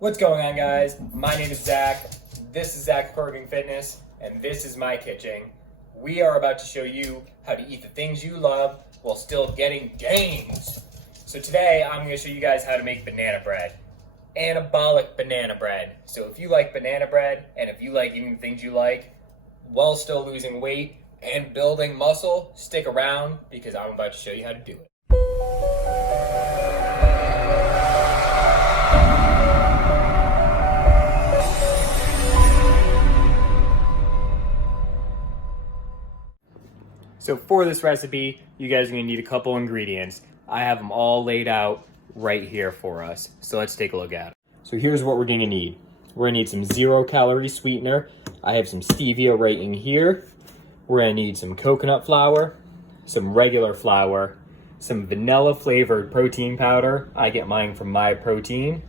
What's going on, guys? My name is Zach. This is Zach Cooking Fitness, and this is my kitchen. We are about to show you how to eat the things you love while still getting gains. So today, I'm going to show you guys how to make banana bread. Anabolic banana bread. So if you like banana bread, and if you like eating the things you like, while still losing weight and building muscle, stick around because I'm about to show you how to do it. So for this recipe, you guys are gonna need a couple ingredients. I have them all laid out right here for us. So let's take a look at it. So here's what we're gonna need. We're gonna need some 0-calorie sweetener. I have some stevia right in here. We're gonna need some coconut flour, some regular flour, some vanilla flavored protein powder. I get mine from My Protein.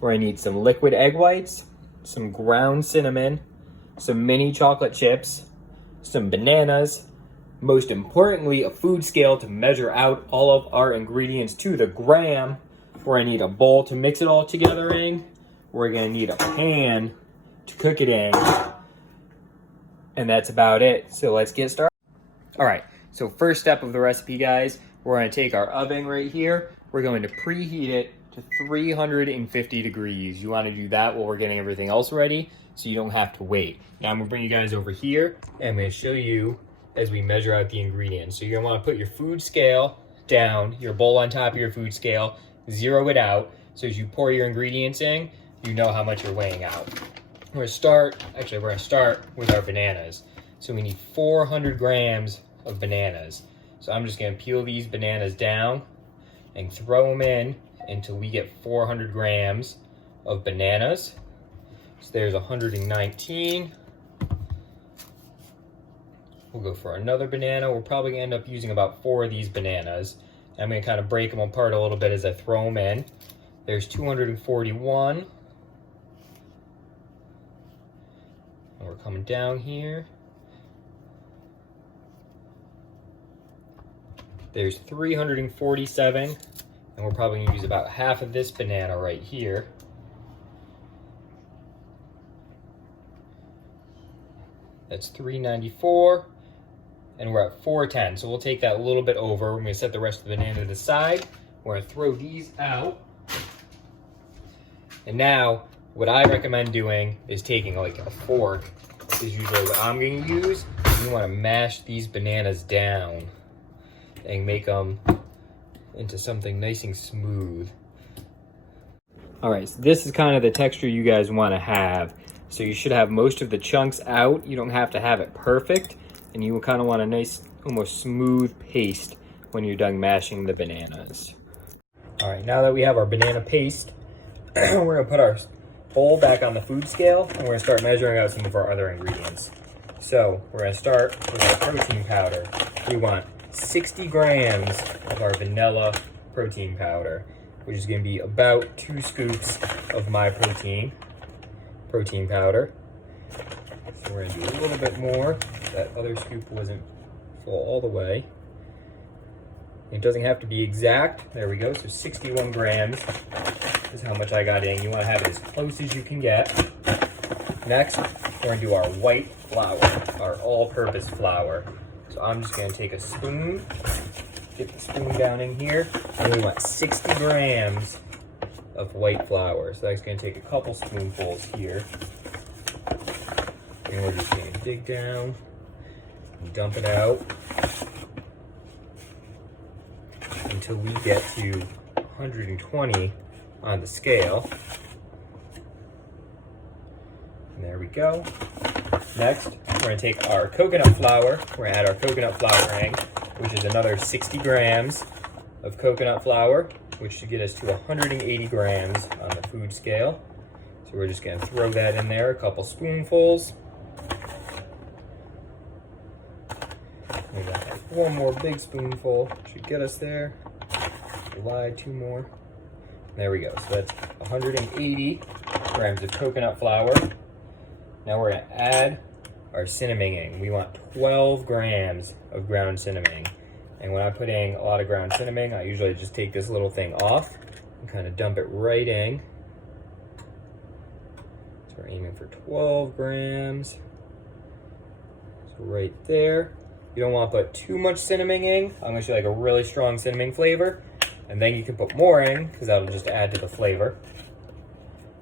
We're gonna need some liquid egg whites, some ground cinnamon, some mini chocolate chips, some bananas, most importantly, a food scale to measure out all of our ingredients to the gram. We're gonna need a bowl to mix it all together in. We're gonna need a pan to cook it in. And that's about it. So let's get started. All right, so first step of the recipe, guys, we're gonna take our oven right here. We're going to preheat it to 350 degrees. You wanna do that while we're getting everything else ready so you don't have to wait. Now I'm gonna bring you guys over here and I'm gonna show you as we measure out the ingredients. So you're gonna wanna put your food scale down, your bowl on top of your food scale, zero it out. So as you pour your ingredients in, you know how much you're weighing out. We're gonna start with our bananas. So we need 400 grams of bananas. So I'm just gonna peel these bananas down and throw them in until we get 400 grams of bananas. So there's 119. We'll go for another banana. We're probably gonna end up using about 4 of these bananas. I'm gonna kind of break them apart a little bit as I throw them in. There's 241. And we're coming down here. There's 347. And we're probably gonna use about half of this banana right here. That's 394. And we're at 410, so we'll take that a little bit over. We're gonna set the rest of the banana to the side. We're gonna throw these out. And now, what I recommend doing is taking like a fork, is usually what I'm gonna use. You wanna mash these bananas down and make them into something nice and smooth. All right, so this is kind of the texture you guys wanna have. So you should have most of the chunks out. You don't have to have it perfect. And you will kind of want a nice, almost smooth paste when you're done mashing the bananas. All right, now that we have our banana paste, we're gonna put our bowl back on the food scale and we're gonna start measuring out some of our other ingredients. So we're gonna start with our protein powder. We want 60 grams of our vanilla protein powder, which is gonna be about 2 scoops of My Protein powder. So we're gonna do a little bit more. That other scoop wasn't full all the way. It doesn't have to be exact. There we go. So 61 grams is how much I got in. You want to have it as close as you can get. Next, we're going to do our white flour, our all-purpose flour. So I'm just going to take a spoon, get the spoon down in here, and we want 60 grams of white flour. So that's going to take a couple spoonfuls here. And we're just going to dig down and dump it out until we get to 120 on the scale. And there we go. Next, we're going to take our coconut flour. We're going to add our coconut flour in, which is another 60 grams of coconut flour, which should get us to 180 grams on the food scale. So we're just going to throw that in there, a couple spoonfuls. We got one more big spoonful, should get us there. Lied, 2 more. There we go. So that's 180 grams of coconut flour. Now we're gonna add our cinnamon in. We want 12 grams of ground cinnamon. And when I put in a lot of ground cinnamon, I usually just take this little thing off and kind of dump it right in. So we're aiming for 12 grams. So right there. You don't want to put too much cinnamon in. I'm going to show you like a really strong cinnamon flavor. And then you can put more in because that'll just add to the flavor.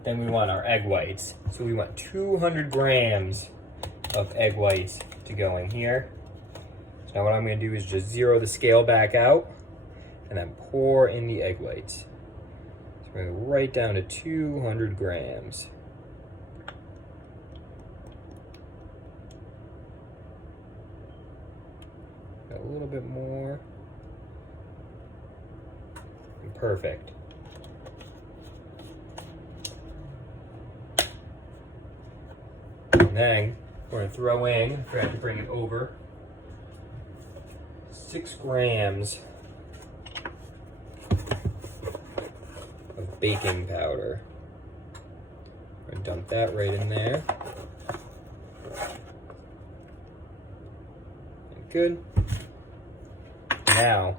Then we want our egg whites. So we want 200 grams of egg whites to go in here. So now what I'm going to do is just zero the scale back out and then pour in the egg whites. So we're going to go right down to 200 grams. Got a little bit more. Perfect. And then we're going to throw in, I forgot to bring it over, 6 grams of baking powder. We're going to dump that right in there. Good. Now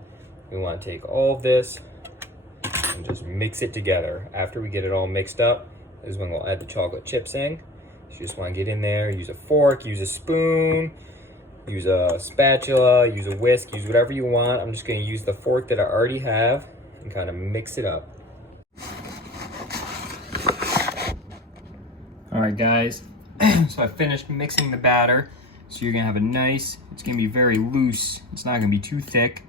we want to take all of this and just mix it together. After we get it all mixed up is when we'll add the chocolate chips in. So you just want to get in there, use a fork, use a spoon, use a spatula, use a whisk, use whatever you want. I'm just going to use the fork that I already have and kind of mix it up. All right, guys, so I finished mixing the batter. So you're gonna have a nice, it's gonna be very loose. It's not gonna be too thick.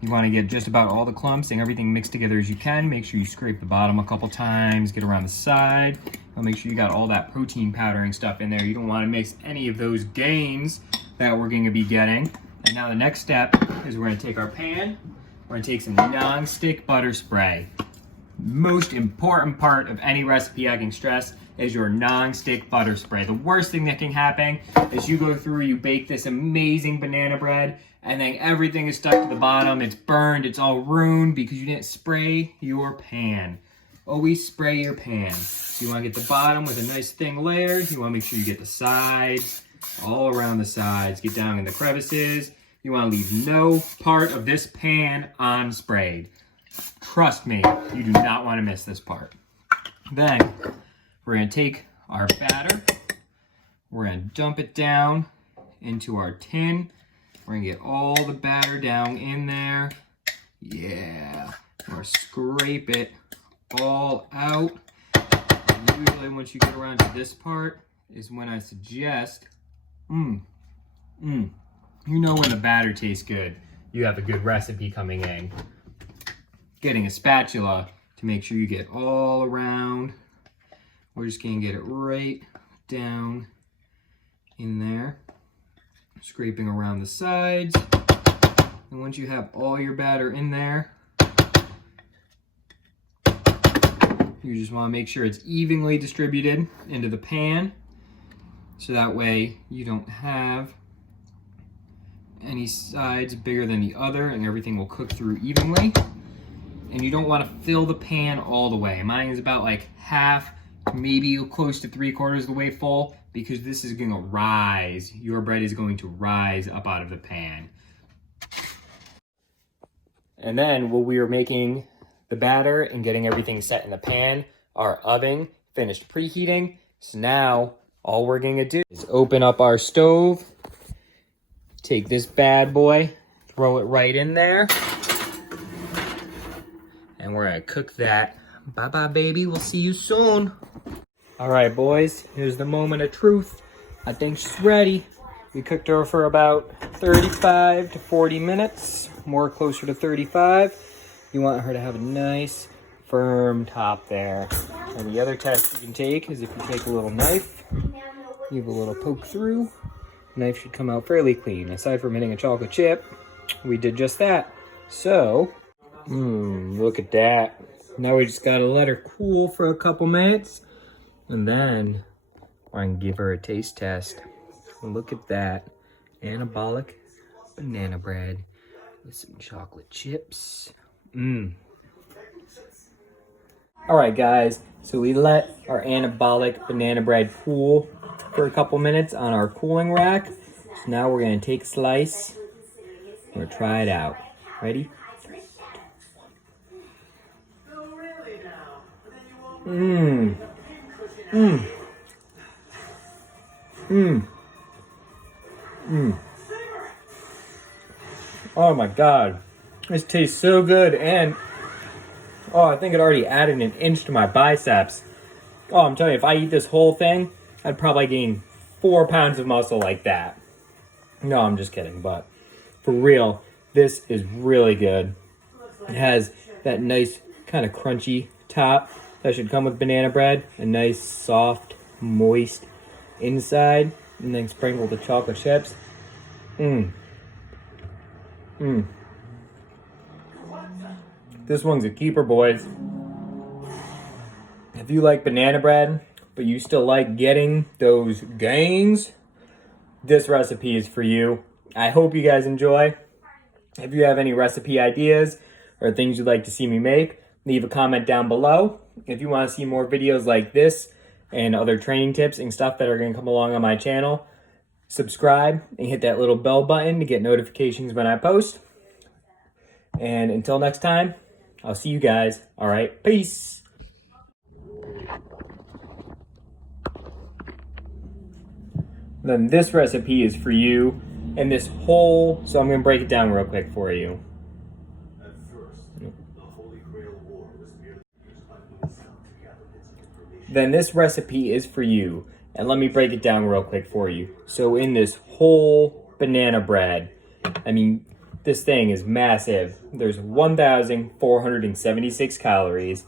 You wanna get just about all the clumps and everything mixed together as you can. Make sure you scrape the bottom a couple times, get around the side. And make sure you got all that protein powdering stuff in there. You don't wanna mix any of those gains that we're gonna be getting. And now the next step is we're gonna take our pan, we're gonna take some non-stick butter spray. Most important part of any recipe I can stress is your non-stick butter spray. The worst thing that can happen is you go through, you bake this amazing banana bread, and then everything is stuck to the bottom, it's burned, it's all ruined because you didn't spray your pan. Always spray your pan. So you wanna get the bottom with a nice thin layer, you wanna make sure you get the sides, all around the sides, get down in the crevices. You wanna leave no part of this pan unsprayed. Trust me, you do not wanna miss this part. Then, we're gonna take our batter, we're gonna dump it down into our tin. We're gonna get all the batter down in there. Yeah, we're gonna scrape it all out. And usually once you get around to this part is when I suggest, you know when the batter tastes good, you have a good recipe coming in. Getting a spatula to make sure you get all around. We're just gonna get it right down in there, scraping around the sides. And once you have all your batter in there, you just wanna make sure it's evenly distributed into the pan, so that way you don't have any sides bigger than the other and everything will cook through evenly. And you don't wanna fill the pan all the way. Mine is about like half, maybe close to 3/4 of the way full, because this is gonna rise. Your bread is going to rise up out of the pan. And then while we were making the batter and getting everything set in the pan, our oven finished preheating. So now all we're gonna do is open up our stove, take this bad boy, throw it right in there, and we're gonna cook that. Bye-bye, baby, we'll see you soon. All right, boys, here's the moment of truth. I think she's ready. We cooked her for about 35 to 40 minutes, more closer to 35. You want her to have a nice, firm top there. And the other test you can take is if you take a little knife, give a little poke through, knife should come out fairly clean. Aside from hitting a chocolate chip, we did just that. So, look at that. Now we just gotta let her cool for a couple minutes, and then I can give her a taste test. Look at that. Anabolic banana bread with some chocolate chips. All right, guys, so we let our anabolic banana bread cool for a couple minutes on our cooling rack. So now we're gonna take a slice. We're gonna try it out. Ready? 3, 2, 1. Oh my God. This tastes so good, and oh, I think it already added an inch to my biceps. Oh, I'm telling you, if I eat this whole thing, I'd probably gain 4 pounds of muscle like that. No, I'm just kidding, but for real, this is really good. It has that nice kind of crunchy top that should come with banana bread, a nice soft, moist inside, and then sprinkled with chocolate chips. This one's a keeper, boys. If you like banana bread, but you still like getting those gains, this recipe is for you. I hope you guys enjoy. If you have any recipe ideas or things you'd like to see me make, leave a comment down below. If you want to see more videos like this and other training tips and stuff that are going to come along on my channel, subscribe and hit that little bell button to get notifications when I post. And until next time, I'll see you guys. All right, peace. Then this recipe is for you, and this whole, so I'm going to break it down real quick for you. Then this recipe is for you, and let me break it down real quick for you. So in this whole banana bread, I mean, this thing is massive. There's 1,476 calories,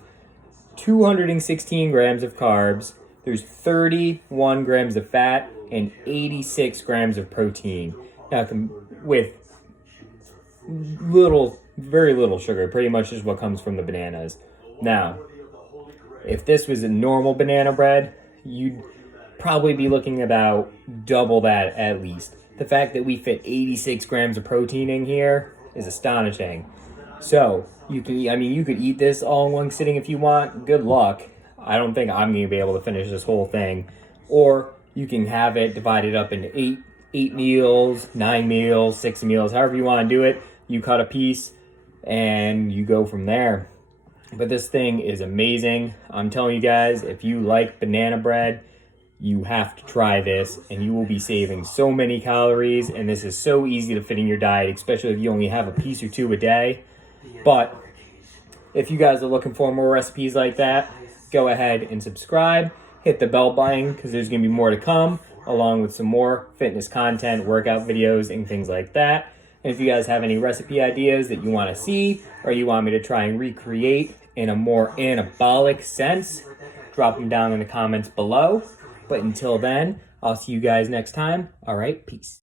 216 grams of carbs, there's 31 grams of fat, and 86 grams of protein. Now, with very little sugar, pretty much just what comes from the bananas. Now, if this was a normal banana bread, you'd probably be looking about double that at least. The fact that we fit 86 grams of protein in here is astonishing. So, you could eat this all in one sitting if you want. Good luck. I don't think I'm going to be able to finish this whole thing. Or you can have it divided up into 8 meals, 9 meals, 6 meals, however you want to do it. You cut a piece and you go from there. But this thing is amazing. I'm telling you guys, if you like banana bread, you have to try this and you will be saving so many calories, and this is so easy to fit in your diet, especially if you only have a piece or two a day. But if you guys are looking for more recipes like that, go ahead and subscribe, hit the bell button, because there's going to be more to come, along with some more fitness content, workout videos, and things like that. And if you guys have any recipe ideas that you want to see, or you want me to try and recreate in a more anabolic sense, drop them down in the comments below. But until then, I'll see you guys next time. All right, peace.